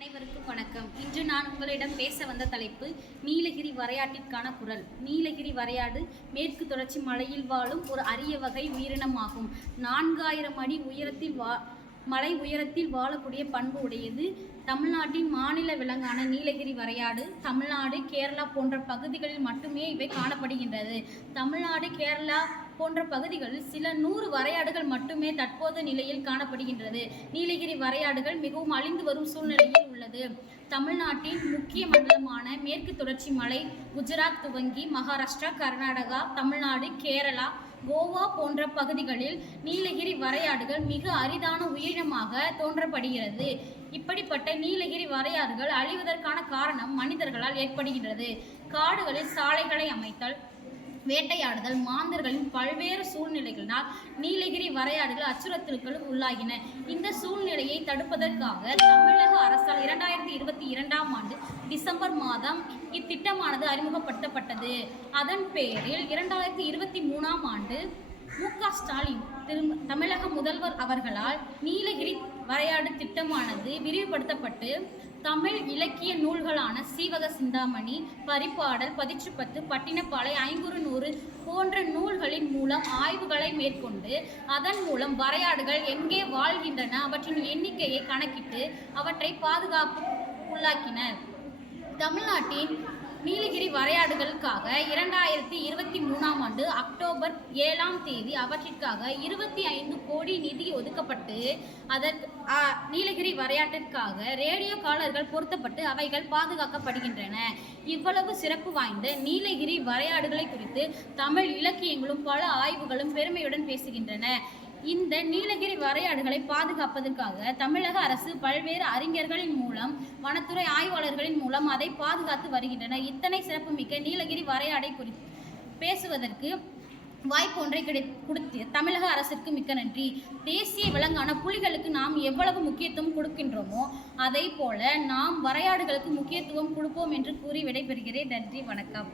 அனைவருக்கும் வணக்கம். இன்று நான் உங்களிடம் பேச வந்த தலைப்பு நீலகிரி வரையாட்டிற்கான குரல். நீலகிரி வரையாடு மேற்கு தொடர்ச்சி மலையில் வாழும் ஒரு அரிய வகை உயிரினமாகும். 4000 அடி உயரத்தில் மலை உயரத்தில் வாழக்கூடிய பண்பு உடையது. தமிழ்நாட்டின் மாநில விலங்கான நீலகிரி வரையாடு தமிழ்நாடு, கேரளா போன்ற பகுதிகளில் மட்டுமே இவை காணப்படுகின்றது. தமிழ்நாடு, கேரளா போன்ற பகுதிகளில் சில 100 வரையாடுகள் மட்டுமே தற்போது நிலையில் காணப்படுகின்றது. நீலகிரி வரையாடுகள் மிகவும் அழிந்து வரும் சூழ்நிலையில் உள்ளது. தமிழ்நாட்டின் முக்கிய மண்டலமான மேற்கு தொடர்ச்சி மலை குஜராத் துவங்கி மகாராஷ்டிரா, கர்நாடகா, தமிழ்நாடு, கேரளா, கோவா போன்ற பகுதிகளில் நீலகிரி வரையாடுகள் மிக அரிதான உயிரினமாக தோன்றப்படுகிறது. இப்படிப்பட்ட நீலகிரி வரையாடுகள் அழிவதற்கான காரணம் மனிதர்களால் ஏற்படுகின்றது. காடுகளில் சாலைகளை அமைத்தல், வேட்டையாடுதல், மாந்தர்களின் பல்வேறு சூழ்நிலைகளினால் நீலகிரி வரையாடுகள் அச்சுறுத்தலுக்கு உள்ளாகின. இந்த சூழ்நிலையை தடுப்பதற்காக தமிழக அரசால் 2022ஆம் ஆண்டு டிசம்பர் மாதம் இத்திட்டமானது அறிமுகப்படுத்தப்பட்டது. அதன் பேரில் 2023ஆம் ஆண்டு மு.க. ஸ்டாலின் தமிழக முதல்வர் அவர்களால் நீலகிரி வரையாடு திட்டமானது விரிவுபடுத்தப்பட்டு தமிழ் இலக்கிய நூல்களான சீவக சிந்தாமணி, பரிபாடல், பதிற்றுப்பத்து, பட்டினப்பாலை, ஐங்குறுநூறு போன்ற நூல்களின் மூலம் ஆய்வுகளை மேற்கொண்டு அதன் மூலம் வரையாடுகள் எங்கே வாழ்கின்றன, அவற்றின் எண்ணிக்கையை கணக்கிட்டு அவற்றை பாதுகாப்பு உள்ளாக்கினர். தமிழ்நாட்டின் நீலகிரி வரையாடுகளுக்காக 2023ஆம் ஆண்டு அக்டோபர் 7ஆம் தேதி அவற்றிற்காக 25 கோடி நிதி ஒதுக்கப்பட்டு நீலகிரி வரையாட்டிற்காக ரேடியோ காலர்கள் பொருத்தப்பட்டு அவைகள் பாதுகாக்கப்படுகின்றன. இவ்வளவு சிறப்பு வாய்ந்த நீலகிரி வரையாடுகளை குறித்து தமிழ் இலக்கியங்களும் பல ஆய்வுகளும் பெருமையுடன் பேசுகின்றன. இந்த நீலகிரி வரையாடுகளை பாதுகாப்பதற்காக தமிழக அரசு பல்வேறு அறிஞர்களின் மூலம், வனத்துறை ஆய்வாளர்களின் மூலம் அதை பாதுகாத்து வருகின்றன. இத்தனை சிறப்புமிக்க நீலகிரி வரையாடை குறித்து பேசுவதற்கு வாய்ப்பு ஒன்றை கொடுத்து தமிழக அரசிற்கு மிக்க நன்றி. தேசிய விலங்கான புலிகளுக்கு நாம் எவ்வளவு முக்கியத்துவம் கொடுக்கின்றோமோ அதை போல நாம் வரையாடுகளுக்கு முக்கியத்துவம் கொடுப்போம் என்று கூறி விடைபெறுகிறேன். நன்றி, வணக்கம்.